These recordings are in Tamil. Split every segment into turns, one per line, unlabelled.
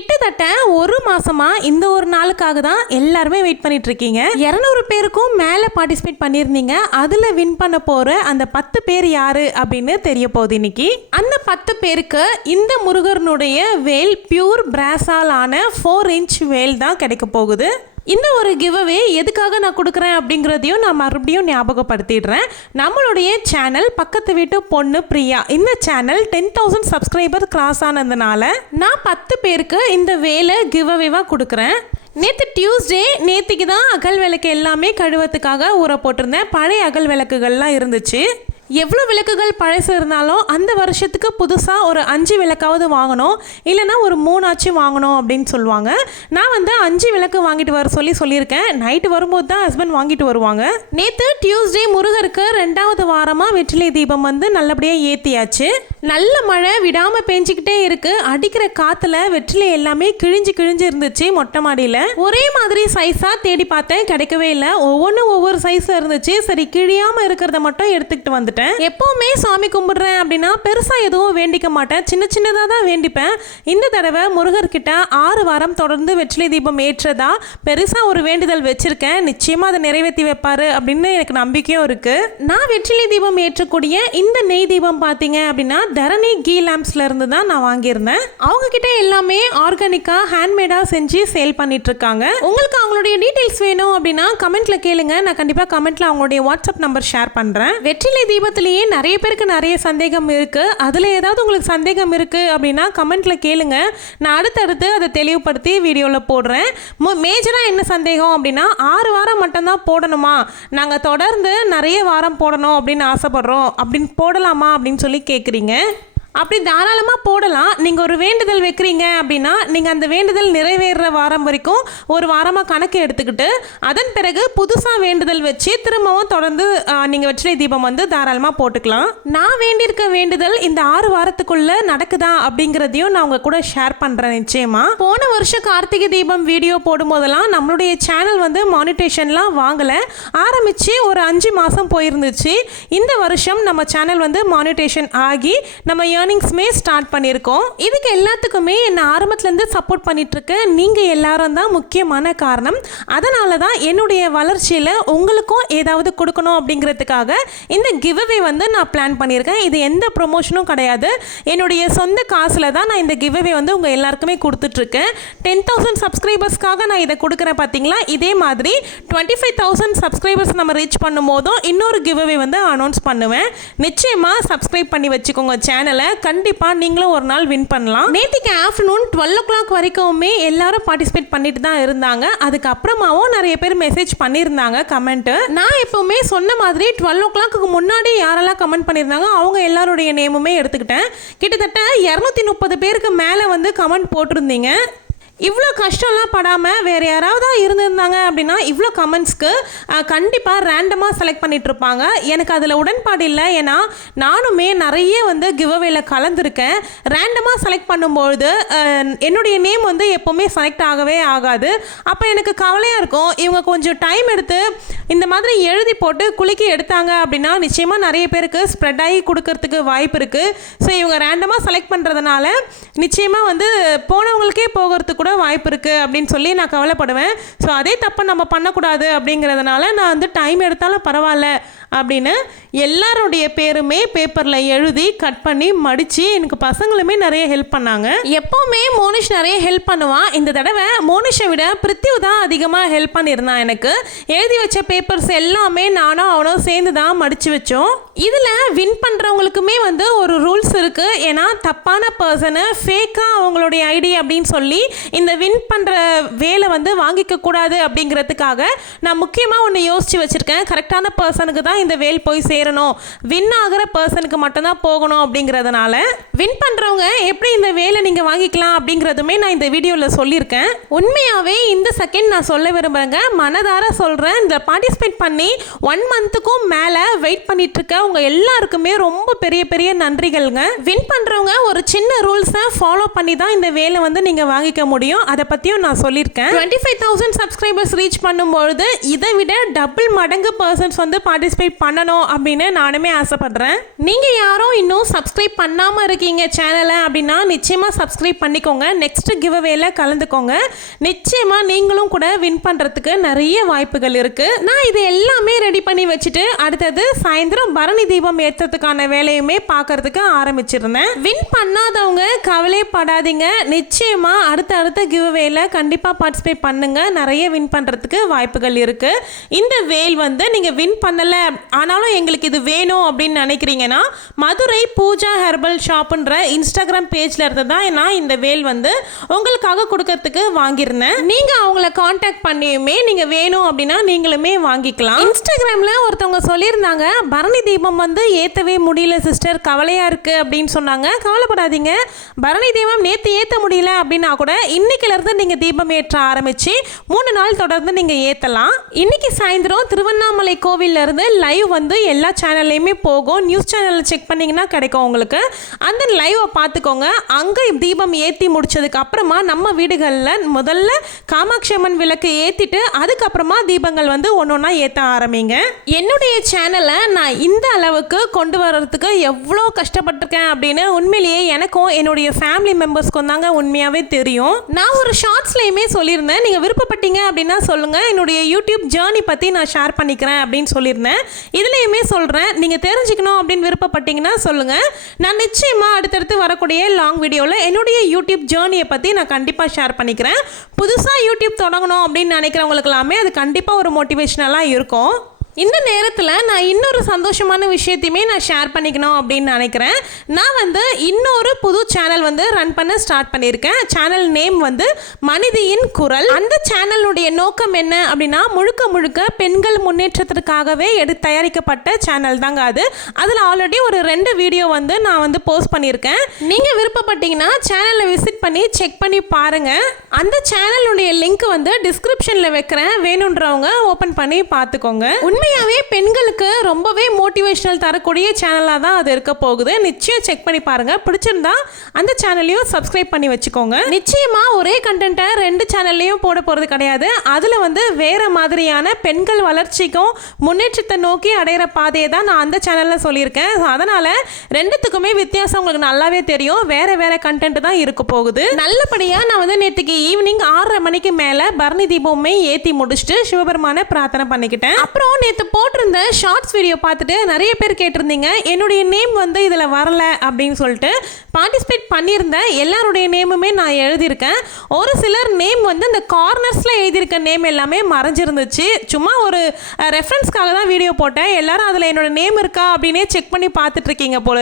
கிட்டத்தட்ட ஒரு மாசமா இந்த ஒரு நாளுக்காக தான் எல்லாருமே வெயிட் பண்ணிட்டு இருக்கீங்க இரநூறு பேருக்கும் மேலே பார்ட்டிசிபேட் பண்ணியிருந்தீங்க. அதில் வின் பண்ண போகிற அந்த பத்து பேர் யாரு அப்படின்னு தெரிய போகுது இன்னைக்கு. அந்த பத்து பேருக்கு இந்த முருகனுடைய வேல் பியூர் பிராஸால் ஆன ஃபோர் இன்ச் வேல் தான் கிடைக்க போகுது. இந்த ஒரு கிவ்அவே எதுக்காக நான் கொடுக்குறேன் அப்படிங்கிறதையும் நான் மறுபடியும் ஞாபகப்படுத்திடுறேன். நம்மளுடைய சேனல் பக்கத்து வீட்டு பொண்ணு பிரியா இந்த channel ten thousand subscriber cross ஆனதுனால நான் பத்து பேருக்கு இந்த வேலை கிவ்அவேவாக கொடுக்குறேன். நேற்று டியூஸ்டே நேற்றுக்கு தான் அகல் விளக்கு எல்லாமே கழுவத்துக்காக ஊற போட்டிருந்தேன். பழைய அகல் விளக்குகள்லாம் இருந்துச்சு. எவ்வளோ விளக்குகள் பழசு இருந்தாலும் அந்த வருஷத்துக்கு புதுசாக ஒரு அஞ்சு விளக்காவது வாங்கணும். இல்லைன்னா ஒரு மூணாச்சும் வாங்கணும் அப்படின்னு சொல்லுவாங்க. நான் வந்து அஞ்சு விளக்கு வாங்கிட்டு வர சொல்லி சொல்லியிருக்கேன். நைட்டு வரும்போது தான் ஹஸ்பண்ட் வாங்கிட்டு வருவாங்க. நேற்று டியூஸ்டே முருகருக்கு ரெண்டாவது வாரமாக வெற்றிலை தீபம் வந்து நல்லபடியாக ஏற்றியாச்சு நல்ல மழை விடாமல் பெஞ்சிக்கிட்டே இருக்கு. அடிக்கிற காற்றுல வெற்றிலை எல்லாமே கிழிஞ்சு கிழிஞ்சு இருந்துச்சு மொட்டை மாடியில். ஒரே மாதிரி சைஸாக தேடி பார்த்தேன். கிடைக்கவே இல்லை. ஒவ்வொன்றும் ஒவ்வொரு சைஸில் இருந்துச்சு. சரி கிழியாமல் இருக்கிறத மட்டும் எடுத்துக்கிட்டு வந்துட்டேன். எப்போவுமே சாமி கும்பிடுறேன் அப்படின்னா பெருசாக எதுவும் வேண்டிக்க மாட்டேன். சின்ன சின்னதாக தான் வேண்டிப்பேன். இந்த தடவை முருகர்கிட்ட ஆறு வாரம் தொடர்ந்து வெற்றிலை தீபம் ஏற்றதா பெருசாக ஒரு வேண்டுதல் வச்சிருக்கேன். நிச்சயமாக அதை நிறைவேற்றி வைப்பாரு அப்படின்னு எனக்கு நம்பிக்கையும் இருக்கு. நான் வெற்றிலை தீபம் ஏற்றக்கூடிய இந்த நெய் தீபம் பார்த்தீங்க அப்படின்னா தரணி கீ லேம்ப்ஸ்ல இருந்து தான் நான் வாங்கியிருந்தேன். அவங்க கிட்ட எல்லாமே ஆர்கானிக்காக ஹேண்ட்மேடாக செஞ்சு சேல் பண்ணிட்டு இருக்காங்க உங்களுக்கு அவங்களுடைய டீட்டெயில்ஸ் வேணும் அப்படின்னா கமெண்ட்ல கேளுங்க. நான் கண்டிப்பாக கமெண்ட்ல அவங்களுடைய வாட்ஸ்அப் நம்பர் ஷேர் பண்ணுறேன் வெற்றிலை தீபம் குடும்பத்திலேயே நிறைய பேருக்கு நிறைய சந்தேகம் இருக்குது அதில் ஏதாவது உங்களுக்கு சந்தேகம் இருக்குது அப்படின்னா கமெண்ட்டில் கேளுங்க. நான் அடுத்தடுத்து அதை தெளிவுபடுத்தி வீடியோவில் போடுறேன். மேஜராக என்ன சந்தேகம் அப்படின்னா ஆறு வாரம் மட்டும்தான் போடணுமா? நாங்கள் தொடர்ந்து நிறைய வாரம் போடணும் அப்படின்னு ஆசைப்படுறோம். அப்படின்னு போடலாமா அப்படின்னு சொல்லி கேட்குறீங்க அப்படி தாராளமாக போடலாம். நீங்கள் ஒரு வேண்டுதல் வைக்கிறீங்க அப்படின்னா நீங்கள் அந்த வேண்டுதல் நிறைவேறுற வாரம் வரைக்கும் ஒரு வாரமாக கணக்கு எடுத்துக்கிட்டு அதன் பிறகு புதுசாக வேண்டுதல் வச்சு திரும்பவும் தொடர்ந்து நீங்கள் வெற்றிலை தீபம் வந்து தாராளமாக போட்டுக்கலாம். நான் வேண்டியிருக்க வேண்டுதல் இந்த ஆறு வாரத்துக்குள்ள நடக்குதா அப்படிங்கிறதையும் நான் உங்க கூட ஷேர் பண்ணுறேன் நிச்சயமா. போன வருஷம் கார்த்திகை தீபம் வீடியோ போடும்போதெல்லாம் நம்மளுடைய சேனல் வந்து மானிட்டேஷன்லாம் வாங்கலை. ஆரம்பித்து ஒரு அஞ்சு மாதம் போயிருந்துச்சு. இந்த வருஷம் நம்ம சேனல் வந்து மானிட்டேஷன் ஆகி நம்ம ஏர்னிங்ஸுமே ஸ்டார்ட் பண்ணியிருக்கோம். இதுக்கு எல்லாத்துக்குமே என்னை ஆரம்பத்துலேருந்து சப்போர்ட் பண்ணிகிட்ருக்க நீங்கள் எல்லாரும் தான் முக்கியமான காரணம். அதனால தான் என்னுடைய வளர்ச்சியில் உங்களுக்கும் ஏதாவது கொடுக்கணும் அப்படிங்கிறதுக்காக இந்த கிவ்அவே வந்து நான் பிளான் பண்ணியிருக்கேன். இது எந்த ப்ரொமோஷனும் கிடையாது. என்னுடைய சொந்த காசில் தான் நான் இந்த கிவ்அவே வந்து உங்கள் எல்லாருக்குமே கொடுத்துட்ருக்கேன் டென் தௌசண்ட் சப்ஸ்கிரைபர்ஸ்க்காக நான் இதை கொடுக்குறேன் பார்த்தீங்களா இதே மாதிரி டுவெண்ட்டி ஃபைவ் தௌசண்ட் சப்ஸ்கிரைபர்ஸ் நம்ம ரீச் பண்ணும்போதும் இன்னொரு கிவ்அவே வந்து அனௌன்ஸ் பண்ணுவேன். நிச்சயமாக சப்ஸ்கிரைப் பண்ணி வச்சுக்கோங்க சேனலை கண்டிப்பாக நீங்களும் ஒரு நாள் வின் பண்ணலாம். நேற்றுக்கு ஆஃப்டர்நூன் டுவெல் ஓ கிளாக் வரைக்குமே எல்லாரும் பார்ட்டிசிபேட் பண்ணிட்டு தான் இருந்தாங்க. அதுக்கப்புறமாவும் நிறைய பேர் மெசேஜ் பண்ணியிருந்தாங்க கமெண்ட்டு நான் எப்போவுமே சொன்ன மாதிரி டுவெல் ஓ கிளாக்கு முன்னாடி யாரெல்லாம் கமெண்ட் பண்ணியிருந்தாங்க அவங்க எல்லாருடைய நேமுமே எடுத்துக்கிட்டேன். கிட்டத்தட்ட இரநூத்தி முப்பது பேருக்கு மேலே வந்து கமெண்ட் போட்டிருந்தீங்க. இவ்வளோ கஷ்டம்லாம் படாமல் வேறு யாராவது இருந்திருந்தாங்க அப்படின்னா இவ்வளோ கமெண்ட்ஸ்க்கு கண்டிப்பாக ரேண்டமாக செலக்ட் பண்ணிட்டு இருப்பாங்க எனக்கு அதில் உடன்பாடு இல்லை. ஏன்னா நானுமே நிறைய வந்து கிவ்அவேல கலந்துருக்கேன். ரேண்டமாக செலக்ட் பண்ணும்பொழுது என்னுடைய நேம் வந்து எப்போவுமே செலக்ட் ஆகவே ஆகாது. அப்போ எனக்கு கவலையாக இருக்கும். இவங்க கொஞ்சம் டைம் எடுத்து இந்த மாதிரி எழுதி போட்டு குலுக்கி எடுத்தாங்க அப்படின்னா நிச்சயமாக நிறைய பேருக்கு ஸ்ப்ரெட் ஆகி கொடுக்கறதுக்கு வாய்ப்பு இருக்குது ஸோ இவங்க ரேண்டமாக செலக்ட் பண்ணுறதுனால நிச்சயமாக வந்து போனவங்களுக்கே போகிறதுக்கு கூட வாய்ப்பு இருக்குது அப்படின்னு சொல்லி நான் கவலைப்படுவேன். ஸோ அதே தப்பை நம்ம பண்ணக்கூடாது அப்படிங்கிறதுனால நான் வந்து டைம் எடுத்தாலும் பரவாயில்ல அப்படின்னு எல்லாருடைய பேருமே பேப்பரில் எழுதி கட் பண்ணி மடித்து எனக்கு பசங்களுமே நிறைய ஹெல்ப் பண்ணாங்க. எப்போவுமே மோனிஷ் நிறைய ஹெல்ப் பண்ணுவான். இந்த தடவை மோனிஷை விட பிரித்திவ் தான் அதிகமாக ஹெல்ப் பண்ணியிருந்தான் எனக்கு. எழுதி வச்ச பேப்பர்ஸ் எல்லாமே நானும் அவனும் சேர்ந்து தான் மடித்து வச்சோம். இதில் வின் பண்ணுறவங்களுக்குமே வந்து ஒரு ரூல்ஸ் இருக்குது ஏன்னா தப்பான பர்சனை ஃபேக்காக அவங்களுடைய ஐடி அப்படின்னு சொல்லி இந்த வின் பண்ணுற வேலை வந்து வாங்கிக்க கூடாது அப்படிங்கிறதுக்காக நான் முக்கியமாக ஒன்று யோசித்து வச்சுருக்கேன். கரெக்டான பர்சனுக்கு தான் இந்த வேல் போய் சேரணும். வின் ஆகிற பர்சனுக்கு மட்டும்தான் போகணும் அப்படிங்கிறதுனால வின் பண்ணுறவங்க எப்படி இந்த வேலை நீங்கள் வாங்கிக்கலாம் அப்படிங்கிறதுமே நான் இந்த வீடியோவில் சொல்லியிருக்கேன். உண்மையாகவே இந்த செகண்ட் நான் சொல்ல விரும்புகிறேங்க மனதார சொல்கிறேன் இந்த பார்ட்டிசிபேட் பண்ணி ஒன் மந்த்துக்கும் மேலே வெயிட் பண்ணிட்டு உங்கள் எல்லாருக்குமே ரொம்ப பெரிய பெரிய நன்றிகள்ங்க. வின் பண்ணுறவங்க ஒரு சின்ன ரூல்ஸை ஃபாலோ பண்ணி தான் இந்த வேலை வந்து நீங்கள் வாங்கிக்க முடியும். அதை பற்றியும் நான் சொல்லியிருக்கேன். Twenty five thousand subscribers reach பண்ணும்பொழுது இதை விட டபுள் மடங்கு பர்சன்ஸ் வந்து பார்ட்டிசிபேட் பண்ணணும் அப்படின்னு நானுமே ஆசைப்படுறேன். நீங்கள் யாரும் இன்னும் சப்ஸ்கிரைப் பண்ணாமல் இருக்கீங்க சேனலை அப்படின்னா நிச்சயமாக சப்ஸ்கிரைப் பண்ணிக்கோங்க. நெக்ஸ்ட் கிவ் அவேல கலந்துக்கோங்க. நிச்சயமாக நீங்களும் கூட வின் பண்ணுறதுக்கு நிறைய வாய்ப்புகள் இருக்குது நான் இது எல்லாமே ரெடி பண்ணி வச்சுட்டு அடுத்தது சாயந்தரம் பரணி தீபம் ஏற்றுறதுக்கான வேலையுமே பார்க்கறதுக்கு ஆரம்பிச்சிருந்தேன். வின் பண்ணாதவங்க கவலைப்படாதீங்க. நிச்சயமாக அடுத்த அடுத்த அடுத்த கிவ்வேல கண்டிப்பாக பார்ட்டிசிபேட் பண்ணுங்க. நிறைய வின் பண்ணுறதுக்கு வாய்ப்புகள் இருக்கு. இந்த வேல் வந்து நீங்கள் வின் பண்ணலை ஆனாலும் எங்களுக்கு இது வேணும் அப்படின்னு நினைக்கிறீங்கன்னா மதுரை பூஜா ஹெர்பல் ஷாப்புன்ற இன்ஸ்டாகிராம் பேஜ்ல இருந்து தான் நான் இந்த வேல் வந்து உங்களுக்காக கொடுக்கறதுக்கு வாங்கியிருந்தேன். நீங்கள் அவங்கள காண்டாக்ட் பண்ணியுமே நீங்கள் வேணும் அப்படின்னா நீங்களுமே வாங்கிக்கலாம். இன்ஸ்டாகிராமில் ஒருத்தவங்க சொல்லியிருந்தாங்க பரணி தீபம் வந்து ஏற்றவே முடியல சிஸ்டர் கவலையாக இருக்குது அப்படின்னு சொன்னாங்க. கவலைப்படாதீங்க. பரணி தீபம் நேற்று ஏற்ற முடியல அப்படின்னா கூட இன்னைக்கிலேருந்து நீங்கள் தீபம் ஏற்ற ஆரம்பித்து மூணு நாள் தொடர்ந்து நீங்கள் ஏற்றலாம் இன்னைக்கு சாயந்தரம் திருவண்ணாமலை கோவிலேருந்து இருந்து லைவ் வந்து எல்லா சேனல்லையுமே போகும். நியூஸ் சேனலில் செக் பண்ணிங்கன்னா கிடைக்கும் உங்களுக்கு. அந்த லைவை பார்த்துக்கோங்க. அங்கே தீபம் ஏற்றி முடிச்சதுக்கு அப்புறமா நம்ம வீடுகளில் முதல்ல காமாட்சி அம்மன் விளக்கு ஏற்றிட்டு அதுக்கப்புறமா தீபங்கள் வந்து ஒன்று ஒன்றா ஏற்ற ஆரம்பிங்க. என்னுடைய சேனலை நான் இந்த அளவுக்கு கொண்டு வர்றதுக்கு எவ்வளோ கஷ்டப்பட்டிருக்கேன் அப்படின்னு உண்மையிலேயே எனக்கும் என்னுடைய ஃபேமிலி மெம்பர்ஸ்க்கும் தாங்க உண்மையாகவே தெரியும். நான் ஒரு ஷார்ட்ஸ்லையுமே சொல்லியிருந்தேன். நீங்கள் விருப்பப்பட்டீங்க அப்படின்னா சொல்லுங்கள் என்னுடைய யூடியூப் ஜேர்னி பற்றி நான் ஷேர் பண்ணிக்கிறேன் அப்படின்னு சொல்லியிருந்தேன். இதுலேயுமே சொல்கிறேன் நீங்கள் தெரிஞ்சுக்கணும் அப்படின்னு விருப்பப்பட்டீங்கன்னா சொல்லுங்கள் நான் நிச்சயமாக அடுத்தடுத்து வரக்கூடிய லாங் வீடியோவில் என்னுடைய யூடியூப் ஜேர்னியை பற்றி நான் கண்டிப்பாக ஷேர் பண்ணிக்கிறேன். புதுசாக யூடியூப் தொடங்கணும் அப்படின்னு நினைக்கிறவங்களுக்கு எல்லாமே அது கண்டிப்பாக ஒரு மோட்டிவேஷனலாக இருக்கும். இந்த நேரத்தில் நான் இன்னொரு சந்தோஷமான விஷயத்தையுமே நான் ஷேர் பண்ணிக்கணும் அப்படின்னு நினைக்கிறேன். நான் வந்து இன்னொரு புது சேனல் வந்து ரன் பண்ண ஸ்டார்ட் பண்ணியிருக்கேன். சேனல் நேம் வந்து மனிதியின் குரல். அந்த சேனலுடைய நோக்கம் என்ன அப்படின்னா முழுக்க முழுக்க பெண்கள் முன்னேற்றத்திற்காகவே எடு தயாரிக்கப்பட்ட சேனல் தாங்க அது. அதில் ஆல்ரெடி ஒரு ரெண்டு வீடியோ வந்து நான் வந்து போஸ்ட் பண்ணியிருக்கேன். நீங்கள் விருப்பப்பட்டீங்கன்னா சேனலை விசிட் பண்ணி செக் பண்ணி பாருங்கள் அந்த சேனலுடைய லிங்க் வந்து டிஸ்கிரிப்ஷனில் வைக்கிறேன். வேணுன்றவங்க ஓப்பன் பண்ணி பார்த்துக்கோங்க. உண்மையாகவே பெண்களுக்கு ரொம்பவே மோட்டிவேஷனல் தரக்கூடிய சேனலாக தான் அது இருக்க போகுது. நிச்சயம் செக் பண்ணி பாருங்கள் பிடிச்சிருந்தா அந்த சேனலையும் சப்ஸ்கிரைப் பண்ணி வச்சுக்கோங்க. நிச்சயமாக ஒரே கண்டென்ட்டை ரெண்டு சேனல்லையும் போட போகிறது கிடையாது. அதில் வந்து வேறு மாதிரியான பெண்கள் வளர்ச்சிக்கும் முன்னேற்றத்தை நோக்கி அடையிற பாதையை தான் நான் அந்த சேனலில் சொல்லியிருக்கேன். அதனால் ரெண்டுத்துக்குமே வித்தியாசம் உங்களுக்கு நல்லாவே தெரியும். வேறு வேறு கண்டென்ட் தான் இருக்க போகுது. நல்லபடியாக நான் வந்து நேற்றுக்கு ஈவினிங் ஆறரை மணிக்கு மேலே பரணி தீபமே ஏற்றி முடிச்சுட்டு சிவபெருமானை பிரார்த்தனை பண்ணிக்கிட்டேன். அப்புறம் நேற்று போட்டிருந்த ஷார்ட்ஸ் வீடியோ பார்த்துட்டு நிறைய பேர் கேட்டிருந்தீங்க. என்னுடைய நேம் வந்து இதில் வரல அப்படின்னு சொல்லிட்டு பார்ட்டிசிபேட் பண்ணியிருந்த எல்லாருடைய நேமுமே நான் எழுதியிருக்கேன். ஒரு சிலர் நேம் வந்து இந்த கார்னர்ஸில் எழுதியிருக்க நேம் எல்லாமே மறைஞ்சிருந்துச்சு. சும்மா ஒரு ரெஃபரன்ஸ்க்காக தான் வீடியோ போட்டேன். எல்லாரும் அதில் என்னோட நேம் இருக்கா அப்படின்னே செக் பண்ணி பார்த்துட்ருக்கீங்க போல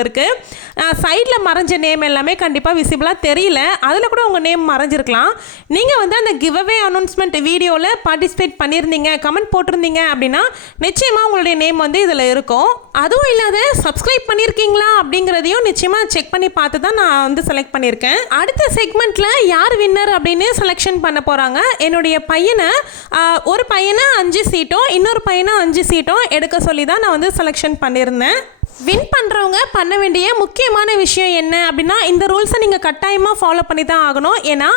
நான் சைடில் மறைஞ்ச நேம் எல்லாமே கண்டிப்பாக விசிபிளாக தெரியல. அதில் கூட உங்கள் நேம் மறைஞ்சிருக்கலாம். நீங்கள் வந்து அந்த கிவ் அவே அனௌன்ஸ்மெண்ட் வீடியோவில் பார்ட்டிசிபேட் பண்ணியிருந்தீங்க கமெண்ட் போட்டிருந்தீங்க அப்படின்னா நிச்சயமாக உங்களுடைய நேம் வந்து இதில் இருக்கும். அதுவும் இல்லாத சப்ஸ்கிரைப் பண்ணியிருக்கீங்களா அப்படிங்கிறதையும் நிச்சயமாக செக் பண்ணி பார்த்து தான் நான் வந்து செலக்ட் பண்ணியிருக்கேன் அடுத்த செக்மெண்ட்டில் யார் வின்னர் அப்படின்னு செலெக்ஷன் பண்ண போகிறாங்க என்னுடைய பையனை ஒரு பையனை அஞ்சு சீட்டும் இன்னொரு பையனை அஞ்சு சீட்டும் எடுக்க சொல்லி தான் நான் வந்து செலெக்ஷன் பண்ணியிருந்தேன் வின் பண்ணுறவங்க பண்ண வேண்டிய முக்கியமான விஷயம் என்ன அப்படின்னா இந்த ரூல்ஸை நீங்கள் கட்டாயமாக ஃபாலோ பண்ணி தான் ஆகணும். ஏன்னா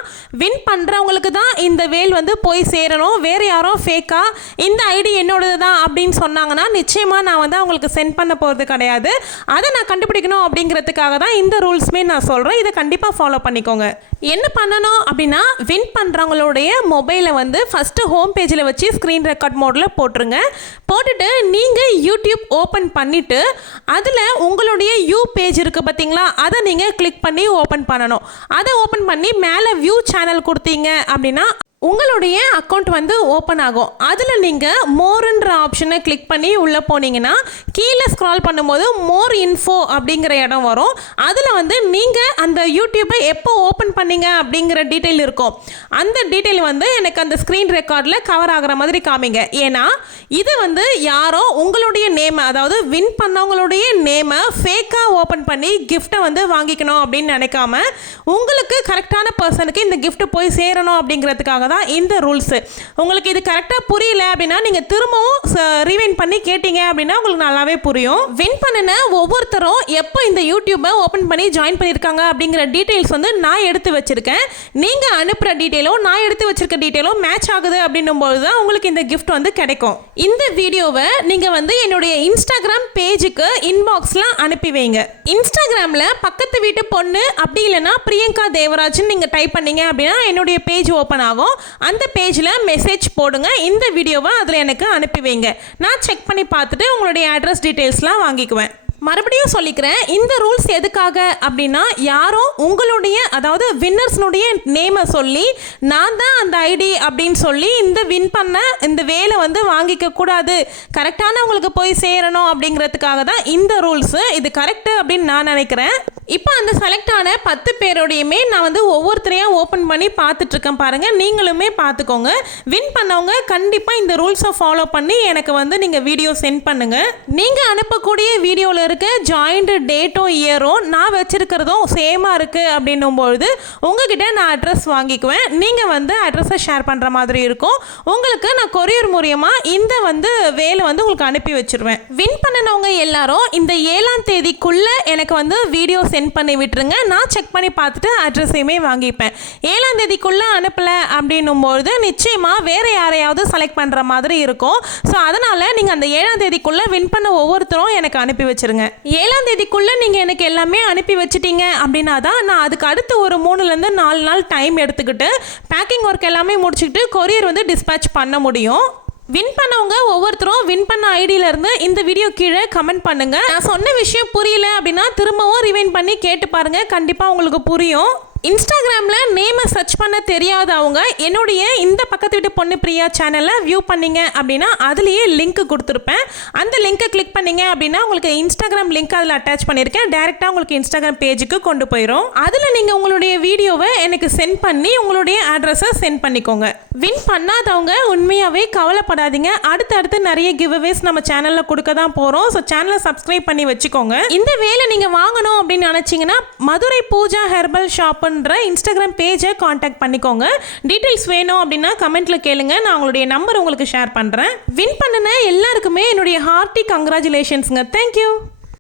வின் பண்ணுறவங்களுக்கு தான் இந்த வேல் வந்து போய் சேரணும். வேறு யாரோ ஃபேக்காக இந்த ஐடி என்னோடது தான் அப்படின்னு சொன்னாங்கன்னா நிச்சயமாக நான் வந்து அவங்களுக்கு சென்ட் பண்ண போகிறது கிடையாது. அதை நான் கண்டுபிடிக்கணும் அப்படிங்கிறதுக்காக தான் இந்த ரூல்ஸுமே நான் சொல்கிறேன் இதை கண்டிப்பாக ஃபாலோ பண்ணிக்கோங்க. என்ன பண்ணணும் அப்படின்னா வின் பண்ணுறவங்களுடைய மொபைலை வந்து ஃபஸ்ட்டு ஹோம் பேஜில் வச்சு ஸ்க்ரீன் ரெக்கார்ட் மோடில் போட்டுருங்க. போட்டுட்டு நீங்கள் யூடியூப் ஓப்பன் பண்ணிவிட்டு அதில் உங்களுடைய யூ பேஜ் இருக்குது பார்த்தீங்களா அதை நீங்கள் கிளிக் பண்ணி ஓப்பன் பண்ணணும். அதை ஓப்பன் பண்ணி மேலே வியூ சேனல் கொடுத்தீங்க அப்படின்னா உங்களுடைய அக்கௌண்ட் வந்து ஓப்பன் ஆகும். அதில் நீங்கள் மோர்ன்ற ஆப்ஷனை கிளிக் பண்ணி உள்ளே போனீங்கன்னா கீழே ஸ்க்ரால் பண்ணும்போது மோர் இன்ஃபோ அப்படிங்கிற இடம் வரும். அதில் வந்து நீங்கள் அந்த யூடியூப்பை எப்போ ஓப்பன் பண்ணீங்க அப்படிங்கிற டீட்டெயில் இருக்கும். அந்த டீட்டெயில் வந்து எனக்கு அந்த ஸ்க்ரீன் ரெக்கார்டில் கவர் ஆகிற மாதிரி காமிங்க. ஏன்னா இது வந்து யாரோ உங்களுடைய நேமை அதாவது வின் பண்ணவங்களுடைய நேமை ஃபேக்காக ஓப்பன் பண்ணி கிஃப்ட்டை வந்து வாங்கிக்கணும் அப்படின்னு நினைக்காம உங்களுக்கு கரெக்டான பர்சனுக்கு இந்த கிஃப்ட் போய் சேரணும் அப்படிங்கிறதுக்காக தான் இந்த ரூல்ஸு உங்களுக்கு இது கரெக்டாக புரியல அப்படின்னா நீங்கள் திரும்பவும் ரீவைன் பண்ணி கேட்டீங்க அப்படின்னா உங்களுக்கு நல்லாவே புரியும். வின் பண்ணின ஒவ்வொருத்தரும் எப்போ இந்த யூடியூப்பை ஓப்பன் பண்ணி ஜாயின் பண்ணியிருக்காங்க அப்படிங்கிற டீட்டெயில்ஸ் வந்து நான் எடுத்து வச்சுருக்கேன். நீங்கள் அனுப்புகிற டீட்டெயிலும் நான் எடுத்து வச்சிருக்க டீட்டெயிலும் மேட்ச் ஆகுது அப்படின்னும் போது தான் உங்களுக்கு இந்த கிஃப்ட் வந்து கிடைக்கும். இந்த வீடியோவை நீங்கள் வந்து என்னுடைய இன்ஸ்டாகிராம் பேஜுக்கு இன்பாக்ஸ்லாம் அனுப்பி வைங்க. இன்ஸ்டாகிராமில் பக்கத்து வீட்டு பொண்ணு அப்படி இல்லைன்னா பிரியங்கா தேவராஜன் நீங்கள் டைப் பண்ணீங்க அப்படின்னா என்னுடைய பேஜ் ஓப்பன் ஆகும். அந்த பேஜில் மெசேஜ் போடுங்க. இந்த வீடியோவை அதில் எனக்கு அனுப்பி வைங்க. நான் செக் பண்ணி பார்த்துட்டு உங்களுடைய அட்ரஸ் டீட்டெயில்ஸ்லாம் வாங்கிக்குவேன். மறுபடியும் சொல்லிக்கிறேன் இந்த ரூல்ஸ் எதுக்காக அப்படின்னா யாரும் உங்களுடைய அதாவது வின்னர்ஸ்னுடைய நேமை சொல்லி நான் தான் அந்த ஐடி அப்படின்னு சொல்லி இந்த வின் பண்ண இந்த வேலை வந்து வாங்கிக்க கூடாது. கரெக்டானவங்களுக்கு போய் சேரணும் அப்படிங்கிறதுக்காக தான் இந்த ரூல்ஸு இது கரெக்டு அப்படின்னு நான் நினைக்கிறேன். இப்போ அந்த செலக்ட் ஆன பத்து பேரோடையுமே நான் வந்து ஒவ்வொருத்தரையும் ஓப்பன் பண்ணி பார்த்துட்ருக்கேன் பாருங்கள் நீங்களுமே பார்த்துக்கோங்க. வின் பண்ணவங்க கண்டிப்பாக இந்த ரூல்ஸை ஃபாலோ பண்ணி எனக்கு வந்து நீங்கள் வீடியோ சென்ட் பண்ணுங்கள் நீங்கள் அனுப்பக்கூடிய வீடியோவில் இருக்க ஜாயிண்ட் டேட்டும் இயரும் நான் வச்சிருக்கிறதும் சேமாக இருக்குது அப்படின்னும் பொழுது உங்ககிட்ட நான் அட்ரஸ் வாங்கிக்குவேன். நீங்கள் வந்து அட்ரஸை ஷேர் பண்ணுற மாதிரி இருக்கும். உங்களுக்கு நான் கொரியர் மூலியமாக இந்த வந்து வேலை வந்து உங்களுக்கு அனுப்பி வச்சிருவேன். வின் பண்ணினவங்க எல்லாரும் இந்த ஏழாம் தேதிக்குள்ளே எனக்கு வந்து வீடியோ சென்ட் பண்ணி விட்டுருங்க. நான் செக் பண்ணி பார்த்துட்டு அட்ரஸையுமே வாங்கிப்பேன். ஏழாம் தேதிக்குள்ளே அனுப்பலை அப்படின்னும்போது நிச்சயமாக வேறு யாரையாவது செலக்ட் பண்ணுற மாதிரி இருக்கும். ஸோ அதனால் நீங்கள் அந்த ஏழாம் தேதிக்குள்ளே வின் பண்ண ஒவ்வொருத்தரும் எனக்கு அனுப்பி வச்சுருங்க. ஏழாம் தேதிக்குள்ளே நீங்கள் எனக்கு எல்லாமே அனுப்பி வச்சிட்டீங்க அப்படின்னா தான் நான் அதுக்கு அடுத்து ஒரு மூணுலேருந்து நாலு நாள் டைம் எடுத்துக்கிட்டு பேக்கிங் ஒர்க் எல்லாமே முடிச்சுக்கிட்டு கொரியர் வந்து டிஸ்பேச் பண்ண முடியும். வின் பண்ணவங்க ஒவ்வொருத்தரும் வின் பண்ண ஐடியில இருந்து இந்த வீடியோ கீழே கமெண்ட் பண்ணுங்க. நான் சொன்ன விஷயம் புரியல அப்படின்னா திரும்பவும் ரிவைன் பண்ணி கேட்டு பாருங்க. கண்டிப்பா உங்களுக்கு புரியும். இன்ஸ்டாகிராமில் நேமை சர்ச் பண்ண தெரியாதவங்க என்னுடைய இந்த பக்கத்து வீட்டு பொண்ணு பிரியா சேனலை வியூ பண்ணிங்க அப்படின்னா அதுலேயே லிங்க் கொடுத்துருப்பேன். அந்த லிங்க்கை கிளிக் பண்ணீங்க அப்படின்னா உங்களுக்கு இன்ஸ்டாகிராம் லிங்க் அதில் அட்டாச் பண்ணியிருக்கேன். டேரெக்டாக உங்களுக்கு இன்ஸ்டாகிராம் பேஜுக்கு கொண்டு போயிடும் அதில் நீங்கள் உங்களுடைய வீடியோவை எனக்கு சென்ட் பண்ணி உங்களுடைய அட்ரஸை சென்ட் பண்ணிக்கோங்க. வின் பண்ணாதவங்க உண்மையாகவே கவலைப்படாதீங்க. அடுத்தடுத்து நிறைய கிவ்அவேஸ் நம்ம சேனலில் கொடுக்க தான் போகிறோம் ஸோ சேனலை சப்ஸ்கிரைப் பண்ணி வச்சுக்கோங்க. இந்த வேலை நீங்கள் வாங்கணும் அப்படின்னு நினச்சிங்கன்னா மதுரை பூஜா ஹெர்பல் பண்ணுற இன்ஸ்டாகிராம் பேஜை காண்டாக்ட் பண்ணிக்கோங்க. டீட்டெயில்ஸ் வேணும் அப்படின்னா கமெண்ட்ல கேளுங்க. நான் உங்களுடைய நம்பர் உங்களுக்கு ஷேர் பண்ணுறேன் வின் பண்ணின எல்லாருக்குமே என்னுடைய ஹார்ட்டி கங்க்ராச்சுலேஷன்ஸுங்க தேங்க்யூ